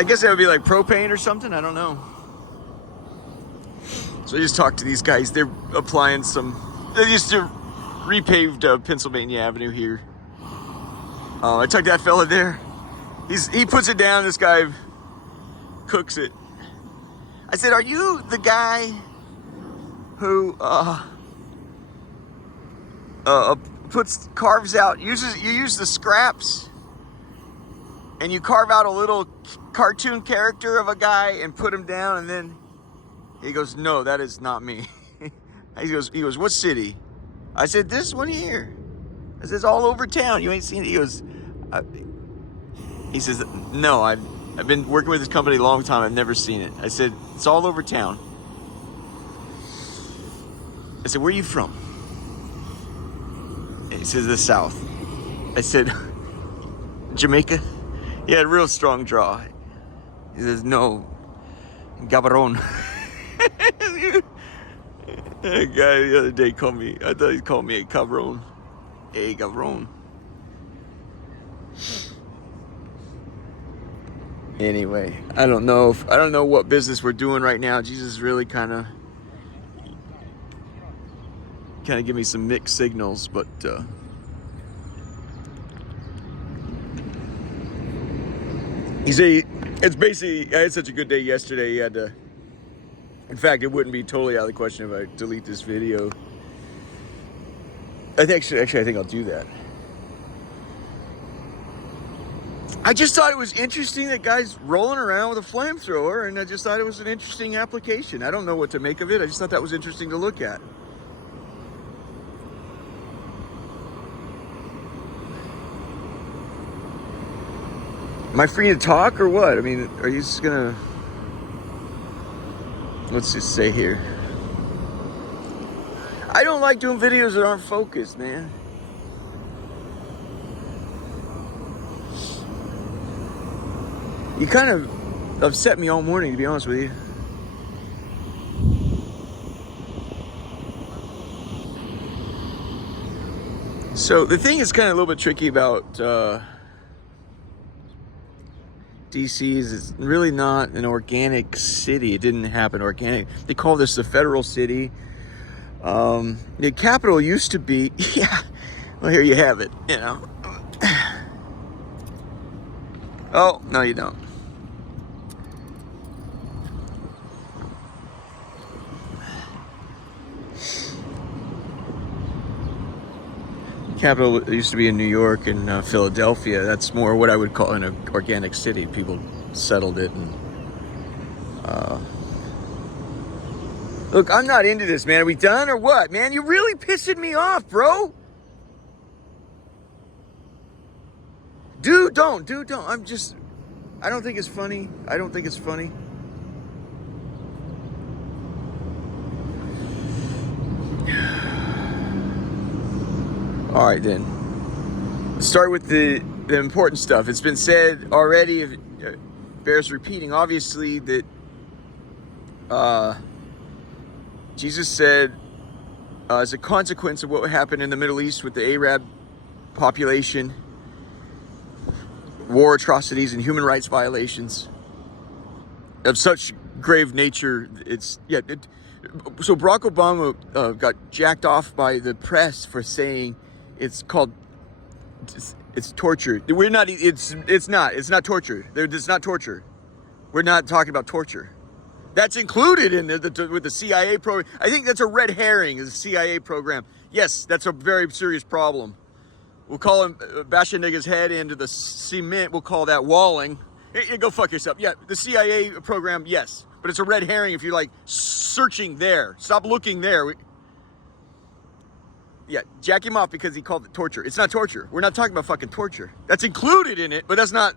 I guess that would be like propane or something. I don't know. So I just talked to these guys. They're applying some. They just repaved Pennsylvania Avenue here. I talked to that fella there. He puts it down. This guy cooks it. I said, "Are you the guy who carves out? You use the scraps, and you carve out a little cartoon character of a guy and put him down, and then." He goes, "No, that is not me." He goes, "What city?" I said, "This one here." I said, "It's all over town. You ain't seen it." He goes, he says, "No, I've been working with this company a long time. I've never seen it." I said, "It's all over town." I said, "Where are you from?" He says, "The South." I said, "Jamaica?" He had a real strong draw. He says, "No, Gabaron." That guy the other day I thought he called me a cabron. Hey, cabron. Anyway, I don't know what business we're doing right now. Jesus really kind of give me some mixed signals, but he said it's basically, I had such a good day yesterday. He had to. In fact, it wouldn't be totally out of the question if I delete this video. I think I'll do that. I just thought it was interesting that guy's rolling around with a flamethrower, and I just thought it was an interesting application. I don't know what to make of it. I just thought that was interesting to look at. Am I free to talk or what? I mean, are you just gonna... Let's just say here. I don't like doing videos that aren't focused, man. You kind of upset me all morning, to be honest with you. So the thing is kind of a little bit tricky about DC is it's really not an organic city. It didn't happen organic. They call this the federal city. The capital used to be, yeah, well, here you have it, you know. Oh, no, you don't. Capital used to be in New York and Philadelphia. That's more what I would call an organic city. People settled it. And look, I'm not into this, man. Are we done or what, man? You're really pissing me off, bro. Dude, don't. I don't think it's funny. All right, then. Let's start with the important stuff. It's been said already, it bears repeating, obviously, that Jesus said, as a consequence of what happened in the Middle East with the Arab population, war atrocities and human rights violations of such grave nature, so Barack Obama got jacked off by the press for saying it's torture. It's not torture. It's not torture. We're not talking about torture. That's included in with the CIA program. I think that's a red herring, is the CIA program. Yes, that's a very serious problem. We'll call him bashing nigga's head into the cement. We'll call that walling. Hey, go fuck yourself. Yeah, the CIA program, yes. But it's a red herring if you're like searching there. Stop looking there. Yeah, jack him off because he called it torture. It's not torture. We're not talking about fucking torture. That's included in it, but that's not.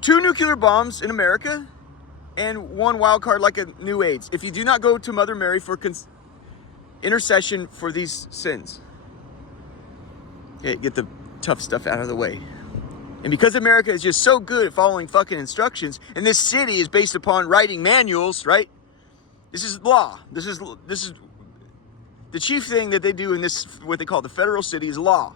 2 nuclear bombs in America and 1 wild card like a new AIDS. If you do not go to Mother Mary for intercession for these sins, okay, get the tough stuff out of the way. And because America is just so good at following fucking instructions, and this city is based upon writing manuals, right? This is law. This is the chief thing that they do in this, what they call the federal city, is law.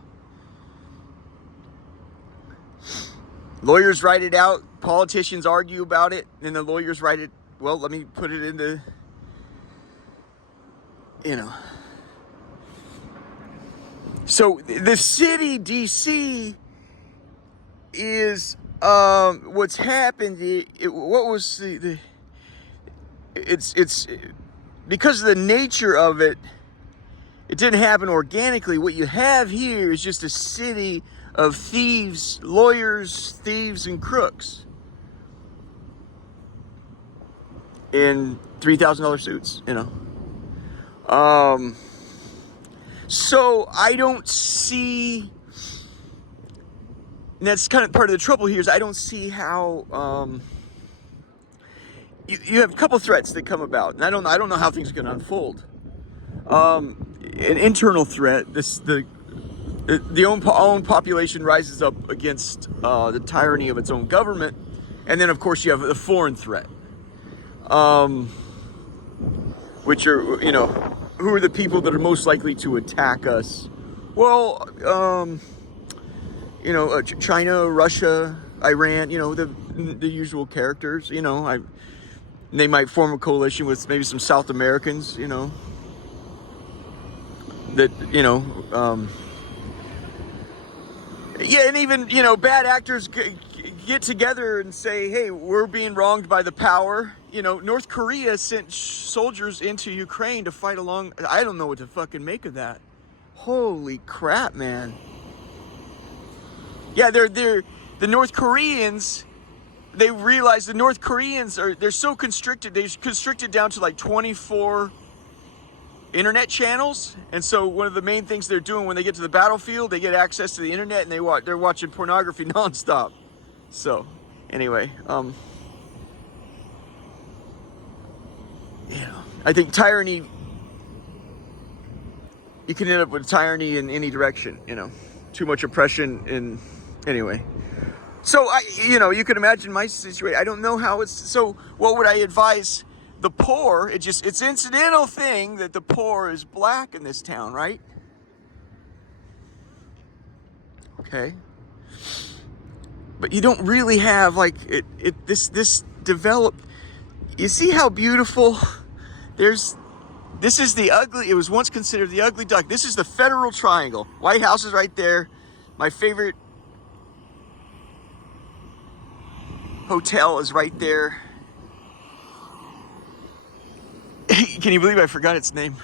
Lawyers write it out, politicians argue about it, and the lawyers write it, well, let me put it into, you know. So the city, DC, is what's happened. What was it's because of the nature of it. It didn't happen organically. What you have here is just a city of thieves, lawyers, thieves, and crooks in $3,000 suits. You know. So I don't see. And that's kind of part of the trouble here is I don't see how you have a couple threats that come about, and I don't know how things are going to unfold. An internal threat, the own population rises up against the tyranny of its own government, and then of course you have the foreign threat, which are, you know, who are the people that are most likely to attack us? Well, you know, China, Russia, Iran, you know, the usual characters, you know. They might form a coalition with maybe some South Americans, you know, that, you know, yeah, and even, you know, bad actors get together and say, hey, we're being wronged by the power. You know, North Korea sent soldiers into Ukraine to fight along. I don't know what to fucking make of that. Holy crap, man. Yeah, they're the North Koreans. They realize the North Koreans they're so constricted. They're constricted down to like 24 internet channels. And so one of the main things they're doing when they get to the battlefield, they get access to the internet and they're watching pornography nonstop. So anyway, yeah, I think tyranny, you can end up with tyranny in any direction, you know, too much oppression in, anyway. So you know, you can imagine my situation. I don't know how it's, so what would I advise the poor? It's incidental thing that the poor is black in this town, right? Okay. But you don't really have like this developed. You see how beautiful this is the ugly, it was once considered the ugly duck. This is the Federal Triangle. White House is right there. My favorite hotel is right there. Can you believe I forgot its name?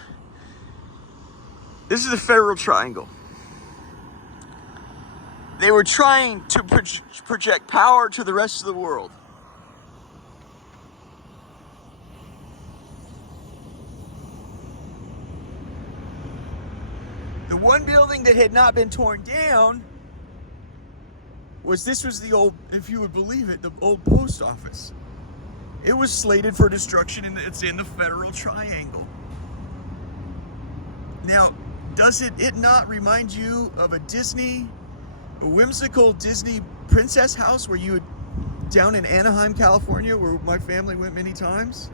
This is the Federal Triangle. They were trying to project power to the rest of the world. The one building that had not been torn down was the old, if you would believe it, the old post office. It was slated for destruction, and it's in the Federal Triangle. Now, does it not remind you of a whimsical Disney princess house where you would, down in Anaheim, California, where my family went many times?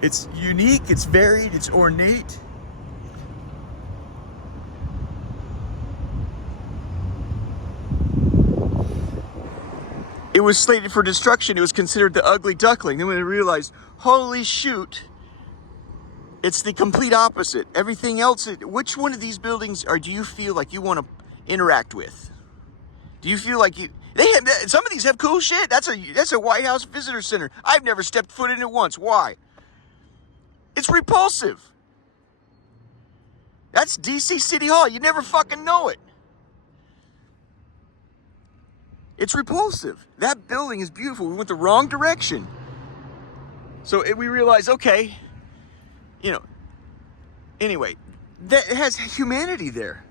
It's unique, it's varied, it's ornate. It was slated for destruction. It was considered the ugly duckling. Then when they realized, holy shoot, it's the complete opposite. Everything else, which one of these buildings do you feel like you want to interact with? Do you feel like some of these have cool shit. That's a White House visitor center. I've never stepped foot in it once. Why? It's repulsive. That's DC City Hall. You never fucking know it. It's repulsive. That building is beautiful. We went the wrong direction. So we realized, okay, you know, anyway, that has humanity there.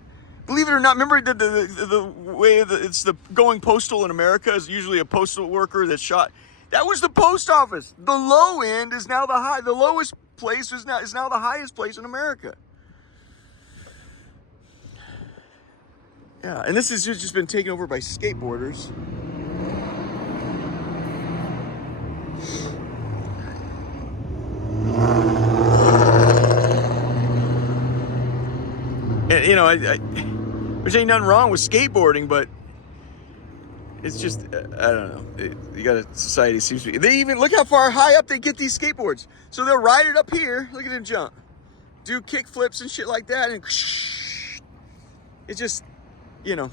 Believe it or not, remember the way it's the going postal in America is usually a postal worker that's shot. That was the post office. The low end is now the high. The lowest place is now the highest place in America. Yeah, and this has just been taken over by skateboarders. And, you know, Which ain't nothing wrong with skateboarding, but it's just, I don't know. You got a society seems to be, they even, look how far high up they get these skateboards. So they'll ride it up here, look at them jump. Do kick flips and shit like that, and it's just, you know,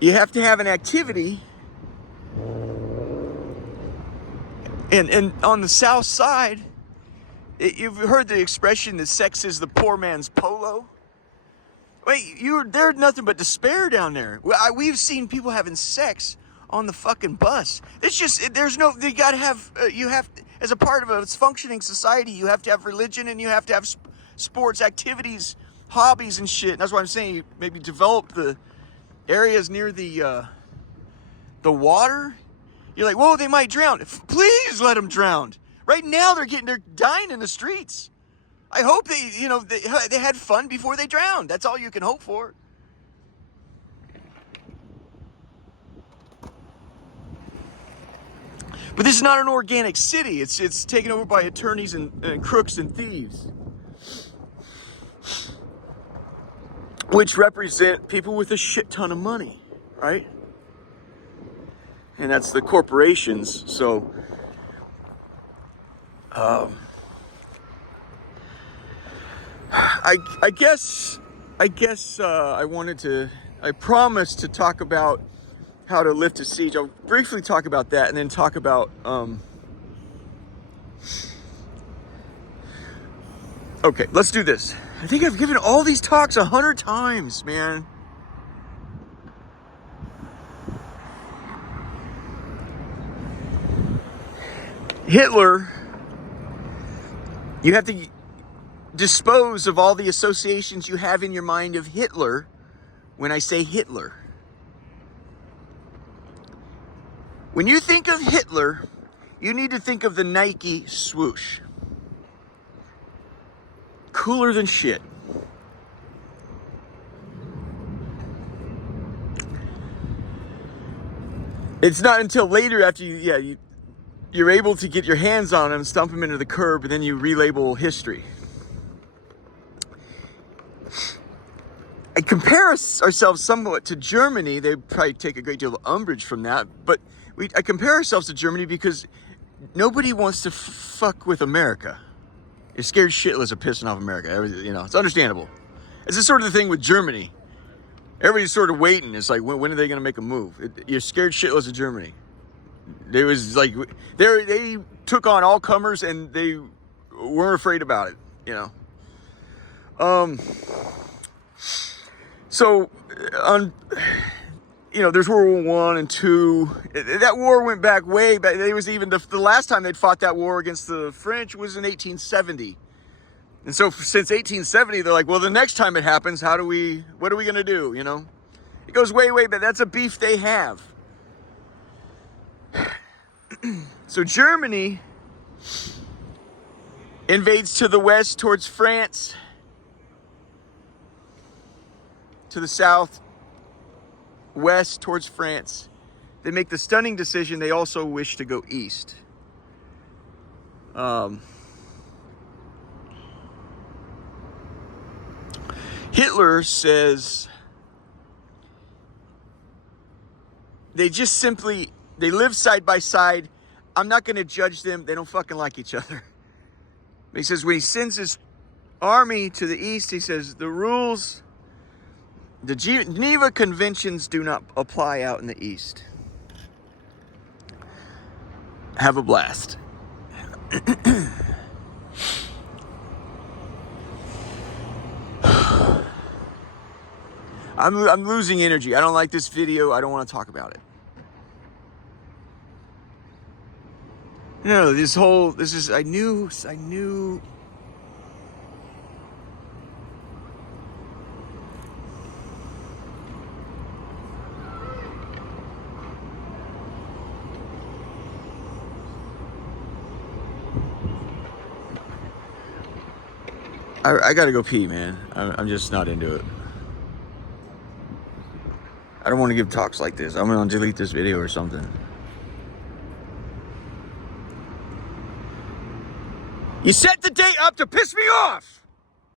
you have to have an activity. And on the south side, you've heard the expression that sex is the poor man's polo. Wait, there's nothing but despair down there. We've seen people having sex on the fucking bus. It's just, there's no, you gotta have, you have, as a part of a functioning society, you have to have religion and you have to have sports activities, hobbies and shit. And that's why I'm saying you maybe develop the areas near the water. You're like, whoa, they might drown. Please let them drown. Right now they're dying in the streets. I hope they had fun before they drowned. That's all you can hope for. But this is not an organic city. It's taken over by attorneys and crooks and thieves, which represent people with a shit ton of money, right? And that's the corporations. So, I guess I promised to talk about how to lift a siege. I'll briefly talk about that and then talk about, okay, let's do this. I think I've given all these talks 100 times, man. Hitler, you have to dispose of all the associations you have in your mind of Hitler when I say Hitler. When you think of Hitler, you need to think of the Nike swoosh. Cooler than shit. It's not until later after you're able to get your hands on them, stump them into the curb, and then you relabel history. I compare ourselves somewhat to Germany. They probably take a great deal of umbrage from that, but I compare ourselves to Germany because nobody wants to fuck with America. You're scared shitless of pissing off America. You know, it's understandable. It's the sort of the thing with Germany. Everybody's sort of waiting. It's like, when are they going to make a move? You're scared shitless of Germany. They was like, they took on all comers and they weren't afraid about it, you know. So, there's World War I and II. That war went back way back. It was even the last time they'd fought that war against the French was in 1870. And so since 1870, they're like, well, the next time it happens, what are we going to do, you know? It goes way, way back. That's a beef they have. So Germany invades to the west towards France, to the south west towards France. They make the stunning decision they also wish to go east. Hitler says they live side by side. I'm not going to judge them. They don't fucking like each other. But he says when he sends his army to the east, he says the rules, the Geneva Conventions do not apply out in the east. Have a blast. I'm losing energy. I don't like this video. I don't want to talk about it. I knew. I gotta go pee, man. I'm just not into it. I don't want to give talks like this. I'm gonna delete this video or something. You set the date up to piss me off!